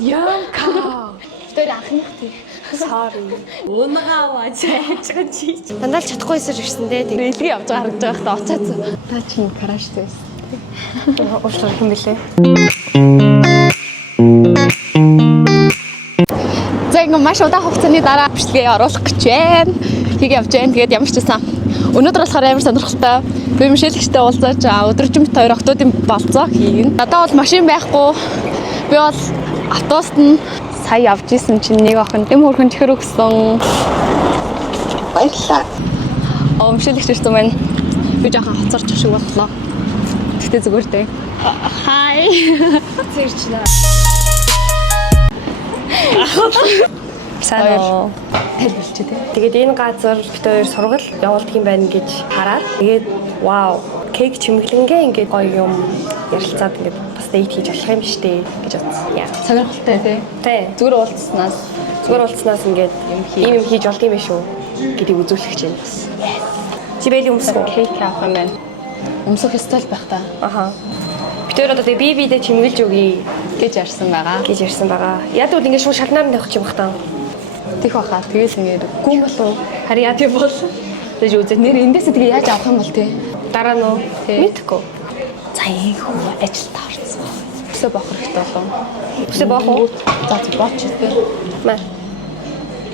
Янка. Тэр анхных тий. Sorry. Унагаа чаач чи. Дандаа л чадахгүйсээр ирсэн дээ. Рэлги явж харагдаж байхдаа очиадсан. Та чинь краш тест. Уушлах юм бэлээ. За ингээ маш удаан хугацааны дараа бичлэгээ оруулах гэж байна. Хийг явж байна. Тэгээд ямар ч байсан. Өнөөдөр болохоор амар сонирхолтой. Би мишэлэгчтэй уулзаж өдрөжин бит хоёр охтуудын болцоо хийнэ. Надад бол машин байхгүй. Би бол автобуст нь сая явж исэн чинь нэг охин дэм хөрхөн чихэр өгсөн. Баярлалаа. Мишэлэгч ирсэн байна. Би жоохон хоцорч шиг боллоо. Гэтэ зүгээр дээ. Хай. Зэрчнэ. Сайн тайлбарч тий. Тэгээд энэ газар бид хоёр сургал явуулдаг юм байна гэж хараад тэгээд вау, кейк чимэглэнгээ ингээд гоё юм ярилцаад ингээд бас дейт хийж болох юм биш үү гэж бодсон. Яа. Сонирхолтой тий. Тэ. Зүгээр уулзснаас ингээд ийм юм хийж болдго юм биш үү гэдгийг үзүүлэх гэж байна. Жибэл өмсгөө. кейк авах юм байна. Өмсөх стил байх та. Аха. Бид хоёр одоо бибидээ чимгэлж өгье гэж ярьсан байгаа. Яг бол ингээд шууд шалнаар нь тавих юм бах таа. Тих баха. Тэгэл ингээд гүн болов. Харин яа тийм бол. Тэгж үзээ. Нэр эндээсээ тэгээ яаж авах юм бол тий. Дараа нь мэдхгүй. За ийм хүн ажилд орсон. Өсөө бох хэрэгтэй болов. Өсөө бох уу? За бооч тий. Маа.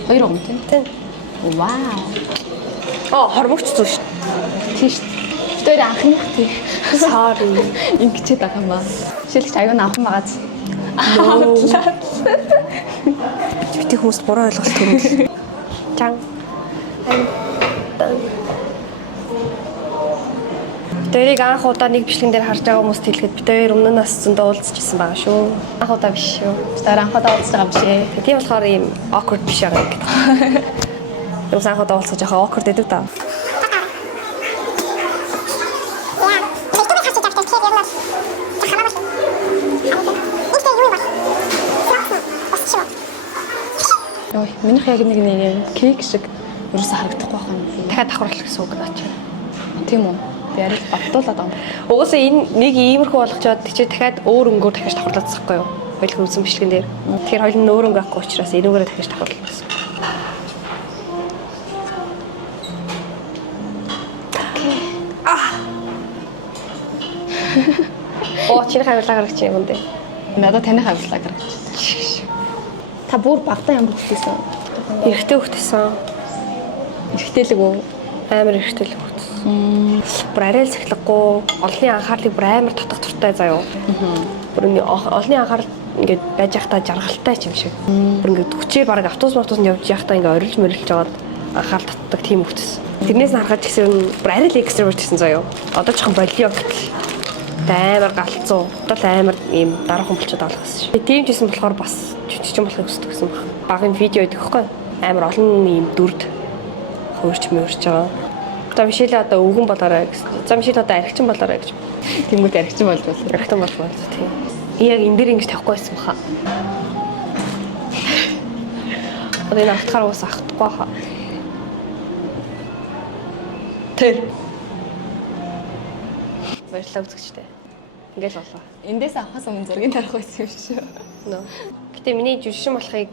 2 он тий. Тэн. Вау. Хормогч зү шүү. Тийш. Тэр анхных тий. Sorry. Ингэчээд байгаа юм ба. Шилэгч аюун авах магаз. Бити хүмүүст буруу ойлголт төрөл. Чан. Тэрийг анх удаа нэг бичлэгэн дээр харж байгаа хүмүүст хэлэхэд бид хоёр өмнө нь бас зөндөө уулзчихсан байгаа шүү. Анх удаа биш шүү. Тэр анх удаа уулзж байгаа юм шээ. Тийм болохоор ийм awkward биш байгаа юм. Юу анх удаа уулзах жоохон awkward гэдэг та. Ой, минийх яг нэг юм кейк шиг ерөөсө харагдахгүй байх юм. Дахиад давхарлах гэсэн үг наач. Тийм үү? Би арай баттуулаад байгаа. Угаасаа энэ нэг иймэрхүү болгочоод тийч дахиад өөр өнгөөр дахиж давхарлаад засахгүй юу? Хоёул үзсэн бичлэгэн дээр. Тэгэхээр хоёул нь өөр өнгө авахгүй учраас энүүгээрээ дахиж давхарлах гэсэн. Чиний хавьлаа гаргачих юм дэ. Надад таны хавьлаа гаргачих. Та бүр багтаа ямар хөтлөсөн? Эрэгтэй хөлтсөн. Эрэгтэйлэг үү? Амар эрэгтэйлэг хөлтсөн. Бүр арай л цахилгагүй, олонний анхаарлыг бүр амар татах туртай заяа. Бүр олонний анхаарал ингээд байж байхдаа жаргалтай юм шиг. Бүр ингээд хүчээр баг автобус явж байхдаа ингээд орилж мөрилж жагаад анхаарал татдаг тийм хөлтсөн. Тэрнээс нь харахад гэсэн бүр арай л экстраверт гэсэн заяа. Одоо ч хэн болио гэтэл амар галцуу. Одоо амар ийм дараахан болчиход байгаа гэсэн шүү. Тийм ч гэсэн болохоор бас жижигчин болохыг хүсдэг гэсэн баг. Багын видео идэх хэвгүй. Амар олон ийм дүрд хөөрч мөрч байгаа. За Мишель одоо өвгөн болоорой гэсэн. За Мишель одоо архичин болоорой гэж. Тэнгүүд архичин болж байна. Архитан болов уу тийм. Яг энэ дээр ингэж тавихгүй байсан баха. Одоо энэ автахаар уус ахтахгүй хаа. Тэр. Баярлалаа үзэгчтэй. Ингээл болоо. Эндээс авахаас өмнө зургийг тарах байсан юм шүү. Нөө. Гэтэ миний жүжигчин болохыг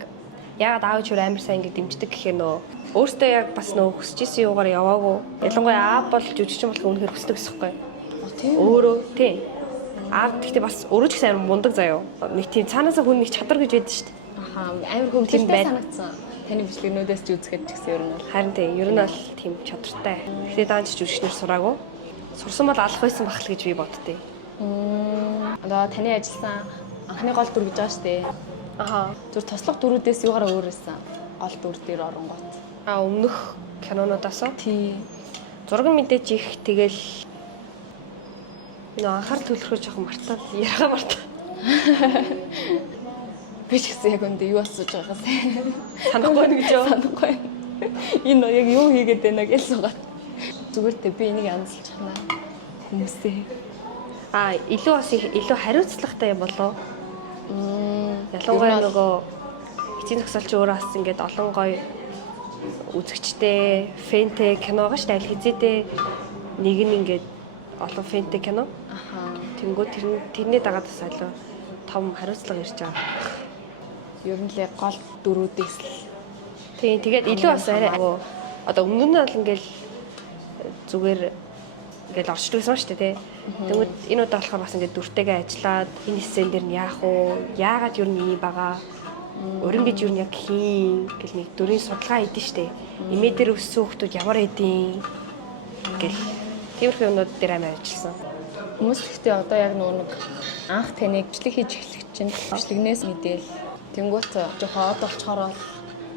яагаад аав ч амар сайн ингэ дэмждэг гэхээр нөө өөртөө яг бас нөө хүсэж исэн юугаар яваагүй. Ялангуяа аав бол жүжигчин болохыг үнэхээр хүсдэг гэсэхгүй. Тийм. Өөрөө тийм. Аав гэхдээ бас өөрөө ч гэсэн амар мундаг заяо. Нэг тийм цаанаасаа хүн нэг чадвар гэж байдаг шүү дээ. Аха, амар хөмтөлтэй санагдсан. Таны бичлэгнүүдээс ч үзэхэд ч гэсэн ер нь бол. Харин тийм, ер нь бол тийм чадвартай. Гэхдээ даанч жүжигчнэр сураагүй. Сурсан бол алах байсан бахал гэж би боддتي. Одоо таны ажилласан анхны гол дүр гэж байгаа шүү дээ. Аха. Зүр тослог дүрүүдээс юугаараа өөр байсан? Гол дүр дээр оронгот. Өмнөх кинонуудаас тий. Зураг мэдээж их тэгэл нөө анхаар төлөхөж жоохон мартаад ярага мартаа. Би ч гэсэн яг үндэ юу асууж байгаас санахгүй гэж юу? Санахгүй. Энэ яг юу хийгээд байна гэж суугаад. Зүгээр тэ би энийг анзалж хана хүмүүсээ. Илүү бас илүү хариуцлагатай юм болоо. Ялангуяа нөгөө эцсийн зохиолч өөрөө бас ингээд олон гоё үзэгчтэй, фэнтэй кино байгаа шүү дээ. Аль хэзээдээ нэг нь ингээд олон фэнтэй кино. Аха. Тэнгүү тэрний дагаад бас аль том хариуцлага ирж байгаа. Ер нь л гол дөрүүдээс л Тийм тэгээд илүү бас арай одоо өмнө нь бол ингээл зүгээр ингээл орчлуулсан шүү дээ тий. Тэгвэл энэ удаа болохоор бас ингээд дүртэйгээ ажиллаад энэ сцен дээр нь яах вэ? Яагаад юу нэг юм байгаа? Өрн гэж юу яг хийн гэл нэг дүрийн судалгаа хийдэж штэ. Эмээ дээр өссөн хүмүүс ямар эдийн гэл тиймэрхүү юмнууд дээр амар ажилласан. Хүмүүс гэхдээ одоо яг нэг анх таныг бичлэг хийж эхлэх чинь бичлэгнээс мэдээл тэнгуут жоохон од болчоор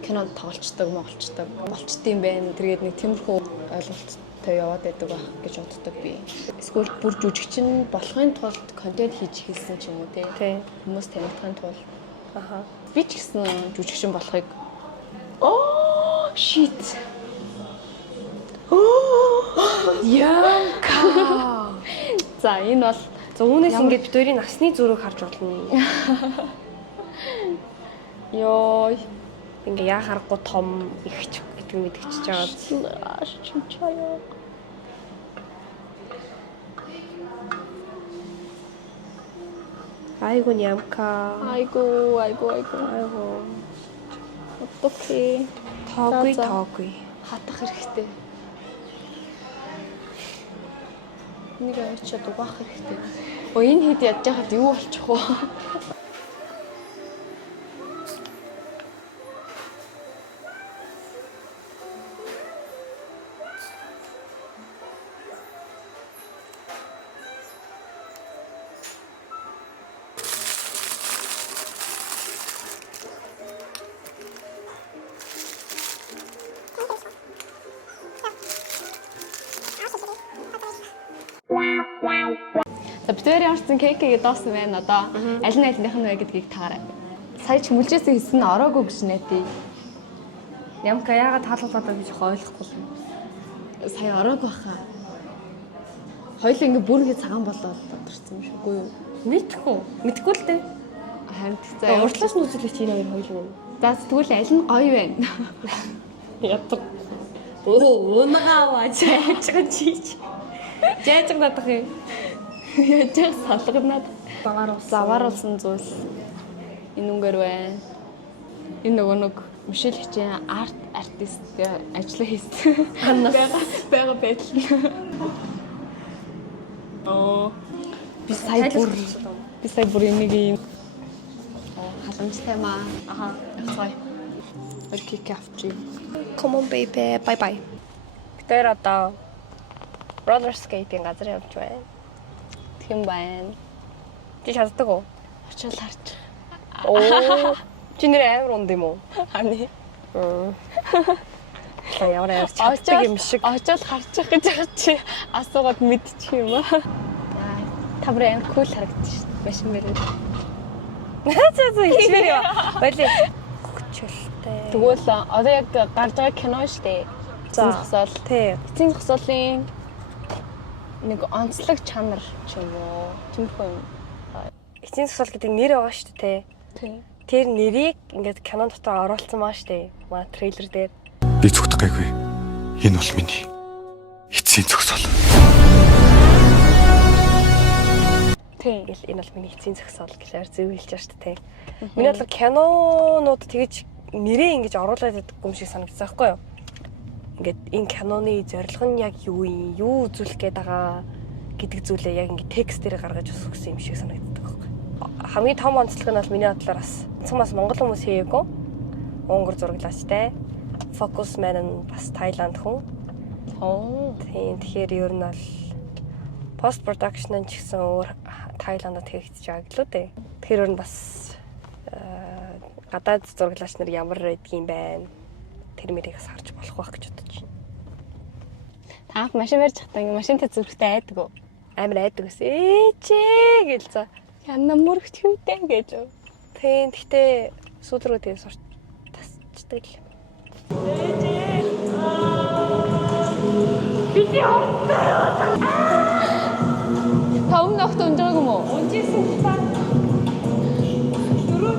кинонд тоглолцдог болчдсон байх. Тэгээд нэг тиймэрхүү ойлголттой яваад байдаг байх гэж боддог би. Эсвэл бүр жүжигчин болохын тулд контент хийж хэлсэн ч юм уу тий. Хүмүүс танигдахын тулд би ч гэсэн жүжигчин болохыг shit. Янка. За энэ бол зүүнээс ингээд бид хоёрын насны зүрийг харж болно. Йой. Ингээ яа харахгүй том ихч гэдэг нь мэдчихэж байгаа. Чимчаяа. Айгу нямка. Айгу. Окей. Тоогүй. Хатах хэрэгтэй. Нэг очиод угаах хэрэгтэй. Энэ хэд ядж байхад юу болчих вэ? За битүүр ямарсан кейкийг доосон байна одоо. Аль нь альных нь вэ гэдгийг таарай. Сая ч мүлжээсээ хийсэн нь ороогүй гэж найдаа. Ямка яагаад таалуулаад гэж ойлгохгүй юм. Сая ороогүй баха. Хоёул ингээ бүрнгээ цагаан болоод дурсан юм шиг үгүй юу? Мэдхгүй л дээ. Харин за уртлаас нь үзүүлэх чинь хоёр хоёул юм. За тэгвэл аль нь гоё байна? Ятг. Унагаа чаачгаа чийч. Жаадаг надах юм. Яжиг салганаад завааруулсан зүйл энэ үнгээр байна. Энэ нөгөө нэг Мишель хичээн артист ажиллаа хийсэн. Бага байтал. Би сая бүр энийг юм халамжтай маа. Яцгаая. Өркик авчи. Come on baby, bye bye. Тэр одоо roller skating газар явж байна. Тэм байна. Чи чаддаг уу? Очоод харж. Оо. Чи нэр амар унд юм уу? Ани. Ямар чаддаг юм шиг. Очоод харчих гэж байгаа чи асуугаад мэдчих юм аа. Та бүр амар кул харагдчих шүү. Машин мэрэг. Наацаа ичмэр яа. Байли. Хүчэлтэй. Тэгвэл одоо яг гарч байгаа кино шүү дээ. Эцсийн зогсоол. Тий. Эцсийн зогсоолын нэг онцлог чанар ч юм уу. Тиймэрхүү юм. Эцсийн зогсоол гэдэг нэр байгаа шүү дээ. Тий. Тэр нэрийг ингээд кинон дотор оруулсан маа шүү дээ. Маа трейлер дээр. Би зүгт гайгүй. Энэ бол миний эцсийн зогсоол. Тий. Ингээл энэ бол миний эцсийн зогсоол гэхээр зөв хэлж байгаа шүү дээ. Миний бодлоо кинонууд тэгэж нэрээ ингэж оруулаад байдаг юм шиг санагдсан байхгүй юу? Ингээд энэ киноны зорилго нь яг юу юм? Юу үзүүлэх гээд байгаа гэдэг зүйлээ яг ингээд текст дээр гаргаж өсгсөн юм шиг санагддаг байхгүй юу? Хамгийн том онцлог нь бол миний бодлоор бас цамаас монгол хүмүүс хийгээгүй. Унгар зураглаачтай. Focus man нь бас Таиланд хүн. Тийм тэгэхээр ер нь бол пост продакшн ч гэсэн өөр Таиландд хийгдэж байгаа гэлөө дээ. Тэгэхээр өөр нь бас гадаад зураглаач нар ямар байдгийм байна. Тэр мэрийг харж болох байх гэж бодож байна. Таах машин барьж хатаа ингэ машинтай зүрхтэй айдаг уу? Амар айдаг гэсэн. Ээчээ гэл за. Яна мөрөгт хөвтэй гэж. Тийм гэхдээ сүүл рүү тийм сурч тасчдаг л. Та өмнө огт унжаагүй юм уу? Унжсэн та. Дөрөв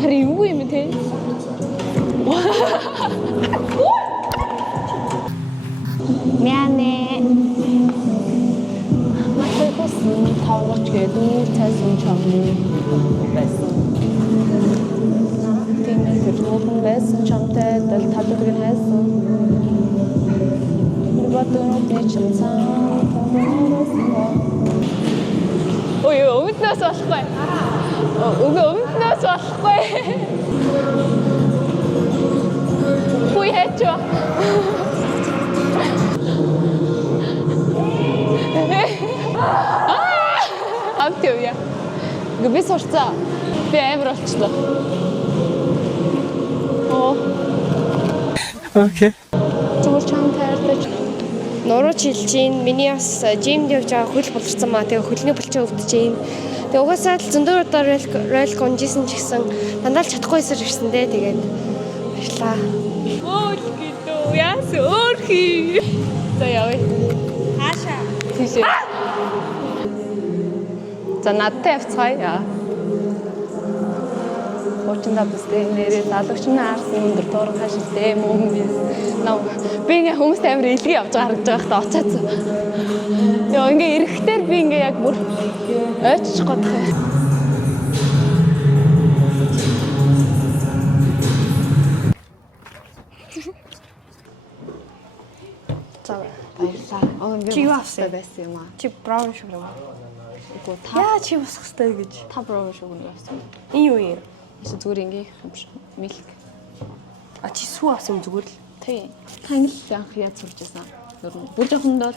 Харин юу юм те? Мяне. Махтай госон тавгч гэдэг цайсан чам байсан. болохгүй. Өмнөөс болохгүй. Хүй хэчөө. Амтё яа. Гэвь сурцаа. Би амар болчихлоо. Оо. Окей. Зүгээр чам таардаг. Нурууч хэлж чинь миний бас жимд явж байгаа хөл болчихсон маа. Тэгээ хөлний булчин өвдөж чинь. Тэгээ угаасаа л зөндөө удаа ройл гонжсэн ч гэсэн дандаа л чадахгүйсээр ирсэн дээ. Тэгээд баярлаа. Өөл гэдэг. Яас өөрхий. За явъя. Хаашаа. Тийшээ. За надтай явцгаая. Хочинда бүстэй нэрээ залгч нь арсан өндөр тууран хашилтэй мөн би ингээ хүмүүстэй амар илгээ явж харагдаж байхдаа очиад. Яа ингээ эрэхтэр би ингээ яг бүр ойччих годох юм. За Баярлалаа. Чи юу авсан байсан юм аа? чи браун шиг юм. Үгүй Яа чи босох хэрэгтэй гэж. та броу шиг нэг авсан. Энэ юу юм? Эсвэл зүгээр ингээ юм шиг милк. А чи сүү авсан юм зүгээр л. Тий. Тань л анх яаж сурч байсан. Бүр жоохондоо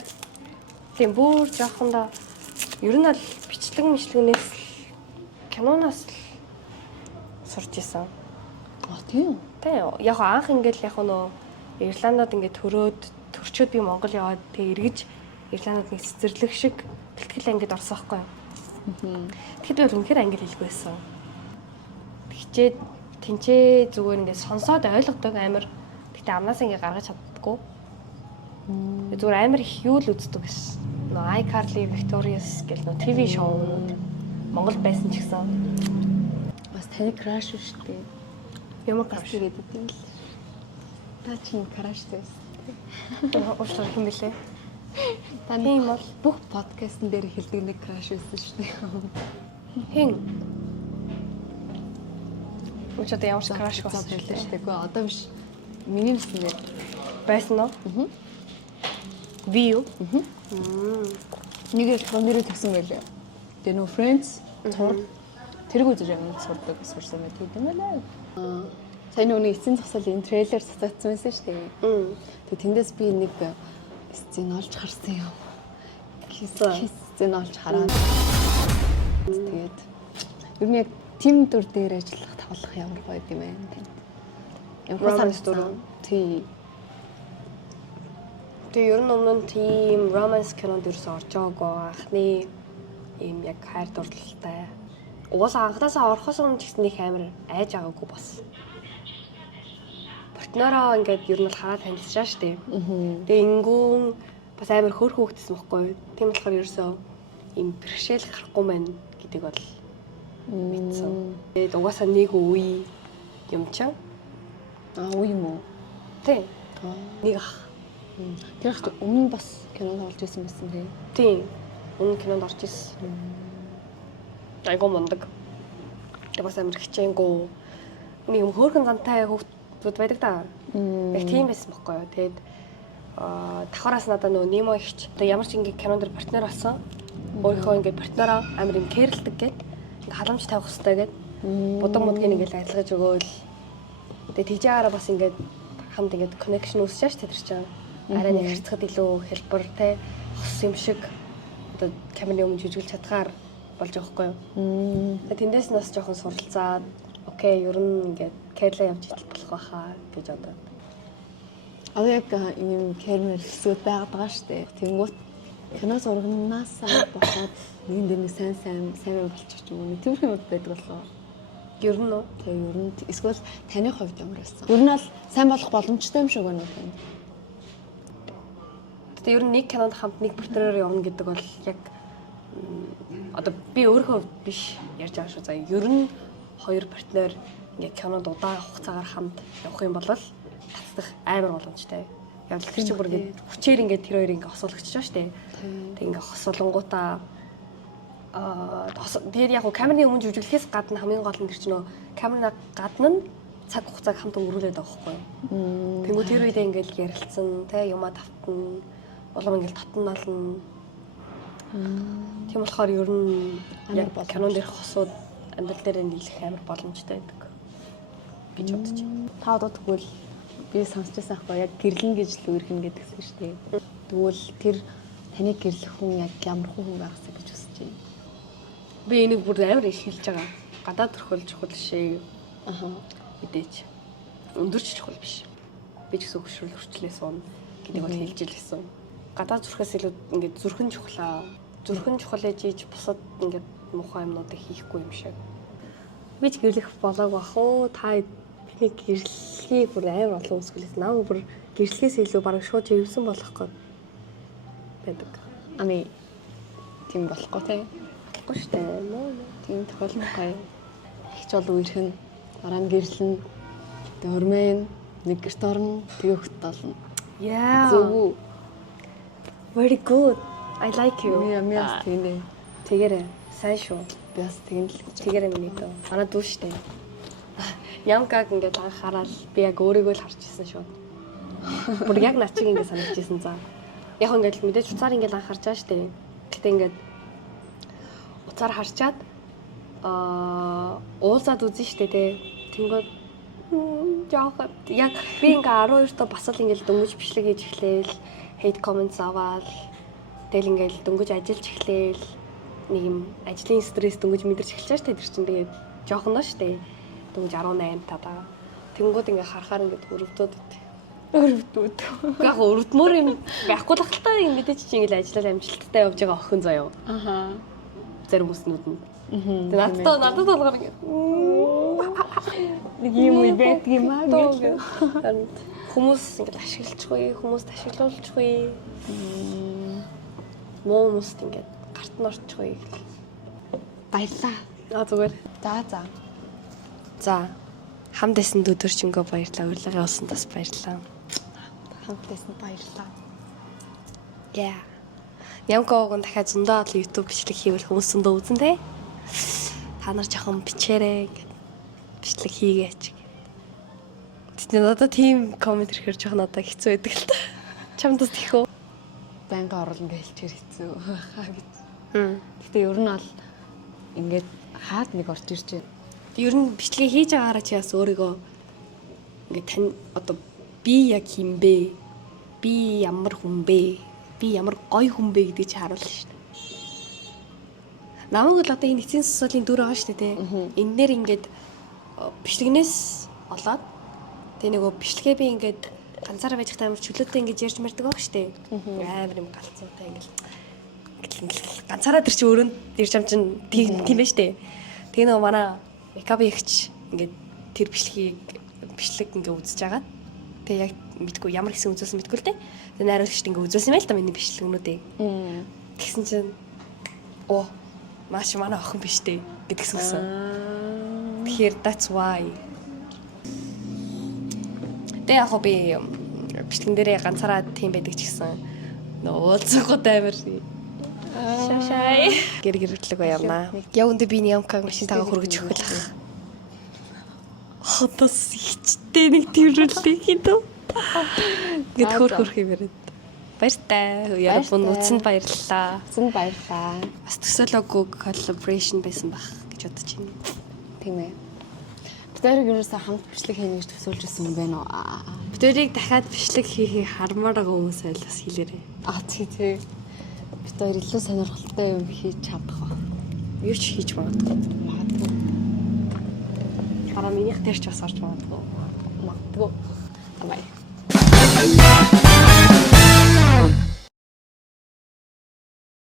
Тийм бүр жоохондоо ер нь л бичлэгнээс киноноос л сурч исэн. тийм. Тийм яг анх ингээл яг нөө Ирландод ингээд төрчөөд би Монгол яваад тэг эргэж Ирландод нэг цэцэрлэг шиг бэлтгэл ангид орсон байхгүй юу. Тэгэхэд би бол үнэхээр англи хэлгүй байсан. Тэгчээд тэнцээ зүгээр ингээд сонсоод ойлгодог амар. Гэтэ амнаас ингээд гаргаж чаддаггүй. Зүгээр амар их юу л үздэг гэсэн. Нөө iCarly, Victorious гэл нөө ТV шоунууд Монгол байсан ч гэсэн Бас таны краш шүү дээ. ямар краш гэдэг юм л. Та чинь краштай байсан. уушлах юм бэлээ. Таны бол бүх подкастн дээр хэлдэг нэг краш байсан шүү дээ. Хин. Учир тэ ямар ч краш болсон шүү дээ. Гэхдээ одоо биш. Миний мэснээр байсан уу? Би юу? Нэг л нэрээ тгсэн байлээ. Тэгээ нөө Friends тэрг үзэж байгаа сурдаг сурсан байт юм байна. Сайн нүуний эцсийн зогсоолын трейлер цацагдсан байсан шүү дээ. Тэгээ тэндээс би нэг сцен олж харсан юм. Кис сцен олж хараад. Тэгээд ер нь яг тим дүр дээр ажиллах тавлах ямар гоё юм байна тийм. Ямар санагдсан. Тий. Тэгээ ер нь өмнө нь тийм романс кинонд ерөөсөө орж байгаагүй анхны ийм яг хайр дурлалтай. Угаасаа анхнаасаа орохоос өмнө ч гэсэн их амар айж байгаагүй бас. Партнероо ингээд ер нь л хараад танилцсан шүү дээ. Тэгээ ингүүн бас амар хөөрхөн хөвгдсөн байхгүй юу? Тийм болохоор ерөөсөө ийм бэрхшээл гарахгүй мэн гэдэг бол мэдсэн. Тэгээд угаасаа нэг үе юм чам. Үе юм уу? Тийм. Нэг ах. Тэр их өмнө бас кинонд орж ирсэн байсан тийм. Тийм. Өмнө кинонд орж ирсэн. Айгуу мундаг. Тэгээ бас амар хичээнгүү. Нэг юм хөөрхөн зантай хүүхдүүд байдаг та. Яг тийм байсан байхгүй юу. Тэгээд давхараас надад нөө Немо ихч. Тэгээ ямар ч ингээ кинонд партнер болсон. Өөрийнхөө ингээ партнераа амар юм кэрлдэг гээд ингээ халамж тавих хэрэгтэй гээд будаг мудгийг ингээ адилгаж өгөөл. Тэгээ тэгж байгаараа бас ингээ хамт ингээ connection үүсчээш тэр чинь. Арай нэг харцахад илүү хэлбэр те хос юм шиг одоо камерын өмнө жүжиглэж чадхаар болж байгаа хгүй юу. Тэгээ тэндээс нас жоохон суралцаад окей ер нь ингээд кэрлэ явж идэл болох байхаа гэж одоо. Одоо яг ийм камер хэсгүүд байгаа шүү дээ. Тэнгуут кино зургнаас болоод нэг дээр нэг сайн болчих юм уу. Тиймэрхүү юм байдаг болоо. Ер нь үү? Тэгээ ер нь эсвэл таны хувьд ямар байсан? Ер нь бол сайн болох боломжтой юм шиг байна уу тань? Тэгээ ер нь нэг кинонд хамт нэг партнераар явна гэдэг бол яг одоо би өөрөө биш ярьж байгаа шүү. За ер нь хоёр партнер ингээ кинонд удаан хугацаагаар хамт явах юм бол татдах амар боломжтой. Яг л тэр чинь бүр ингээ хүчээр ингээ тэр хоёрыг ингээ хосуулгач байгаа шүү дээ. Тэг ингээ хосуулангуудаа тэгээд яг камерын өмнө жүжиглэхээс гадна хамгийн гол нь тэр чинь нөө камерын гадна нь цаг хугацааг хамт өнгөрүүлээд байгаа байхгүй юу. Тэнгүү тэр үедээ ингээл ярилцсан те юмаа тавтна улам ингээл татнална. Тийм болохоор ер нь яг Амар кинон дээрх хосууд амьдрал дээр нийлэх амар боломжтой байдаг гэж бодож байна. Та одоо тэгвэл би сонсчихсан аахгүй яг гэрлэн гэж л үерхэн гэдэгсэн шүү дээ. Тэгвэл тэр таныг гэрлэх хүн яг ямар хүн байгаасаа гэж хүсэж байна. Би энийг бүр амар их хэлж байгаа. Гадаад төрхөл чухал шээ. Мэдээч. Өндөрч чухал биш. Би ч гэсэн хөшрөл хүртлээ суун гэдэг бол хэлж илсэн. Гадаад зүрхээс илүү ингээд зүрхэн чухлаа. Зүрхэн чухал ээж бусад ингээд муухай юмнуудыг хийхгүй юм шиг. Би ч гэрлэх болоог бах уу. Та бидний гэрлэхийг бүр амар олон үсгэлээс намайг бүр гэрлэхээс илүү бараг шууд живсэн болох гээд байдаг. Ами тийм болохгүй те. Болохгүй шүү дээ. Тийм тохиолдолгүй. Ихч бол үерхэн дараа нь гэрлэн дөрмэн нэг гэрт орно тэгээ хөт толно. Yeah. Зөв үү? Very good. I like you. Би бас тийм ээ. Тэгэрэй. Сайн шүү. Би бас тийм л гэж. Тэгэрэй миний дөө. Манай дүү штэ. Ямкаг ингээд анх хараад би яг өөрийгөө л харж ирсэн шүү. Бүр яг над чиг ингээд санагдаж ирсэн заа. Яг ингээд мэдээж уцаар ингээд анх харж байгаа штэ. Гэтэ ингээд уцаар харчаад уулзаад үзэн штэ те. Тэнгүүд жоох яг би ингээ 12 та бас л ингээл дөнгөж бичлэг хийж эхлээл hate comments аваад тэгэл ингээл дөнгөж ажиллаж эхлээл нэг юм ажлын стресс дөнгөж мэдэрч эхэлж байгаа шүү дээ. Тэр чинь тэгээд жоохно шүү дээ. Дөнгөж 18 та даа. Тэнгүүд ингээ харахаар ингээд өрөвдөөд өгдөө. Өрөвдүүд. Яг өрөвдмөр юм байхгүй л хальтаа юм мэдээч чи ингээл ажиллаад амжилттай явж байгаа охин заяа. Аха. Зарим хүснүүд нь. Тэгээд надад болгоор ингээд нэг юм уу байдаг юм аа гэж. Хүмүүс ингээд ашиглахгүй, хүмүүст ашиглуулчихгүй. Муу хүмүүст ингээд гарт нь орчихгүй. Баярлаа. Зүгээр. За. За. Хамт байсан өдөржингөө баярлалаа. Урилгын олсон бас баярлалаа. Хамт байсан баярлалаа. Yeah. Ямкоогон дахиад зөндөө олон YouTube бичлэг хийвэл хүмүүс зөндөө үзэн тэ. Та нар жоохон бичээрэй ингээд бичлэг хийгээч. Тэгтээ надад тийм коммент ирэхээр жоохон надад хэцүү байдаг л та. Чамд бас тийх үү? Банга оруулна гэж хэлчихэр хэцүү хаа гэж. Гэтэ ер нь бол ингээд хаад нэг орж ирж байна. Ер нь бичлэг хийж байгаараа чи бас өөрийгөө ингээд тань одоо би яг хин бэ? Би ямар хүн бэ? Би ямар гоё хүн бэ гэдгийг чи харуулна шүү дээ. Намайг л одоо энэ эцсийн социалын дүр байгаа шүү дээ. Энэ нэр ингээд бичлэгнээс олоод тэгээ нөгөө бичлэгээ би ингээд ганцаараа байж хата амар чөлөөтэй ингэж ярьж мэрдэг баг шүү дээ. Амар юм галцуутай ингээд ганцаараа тэр чи өөрөө ирж ам чин тийм байх шүү дээ. Тэгээ нөгөө манай мейкап ихч ингээд тэр бичлэг ингээд үзэж байгаа. Тэгээ яг мэдгүй ямар хэсэг үзүүлсэн мэдгүй л дээ. Тэгээ найруулагчд ингээд үзүүлсэн юм л да миний бичлэгнүүдийг. Тэгсэн чинь оо маш манай охин биш дээ гэдгсэн үсэн. Тэгэхээр that's why. Тэгээ яг би бичлэгэн дээрээ ганцаараа тийм байдаг ч гэсэн уулзахгүй амар шашай гэр-гэрлэг байнаа. Яг үндэ би ямкаг машинтайгаа хөргөж өгөх. Хотос ихчтэй нэг тэрүүлээ хийдөө. Гэт хөрх юм яриад. Баяртай. Ярабун утсанд баярлалаа. Зүн баярлаа. Бас төсөөлөөгүй collaboration байсан байх гэж бодож байна. Тийм ээ. Бидэрийг ерөөсөө хамт бичлэг хийнэ гэж төсөөлж ирсэн юм байна уу? Бидэрийг дахиад бичлэг хийхийг хармаар байгаа хүмүүс айл бас хэлээрэй. Тий. Бид хоёр илүү сонирхолтой юм хийж чадах ба. Юу ч хийж магадгүй. Магадгүй. Хараа минийх дээр ч бас орж магадгүй. Магадгүй.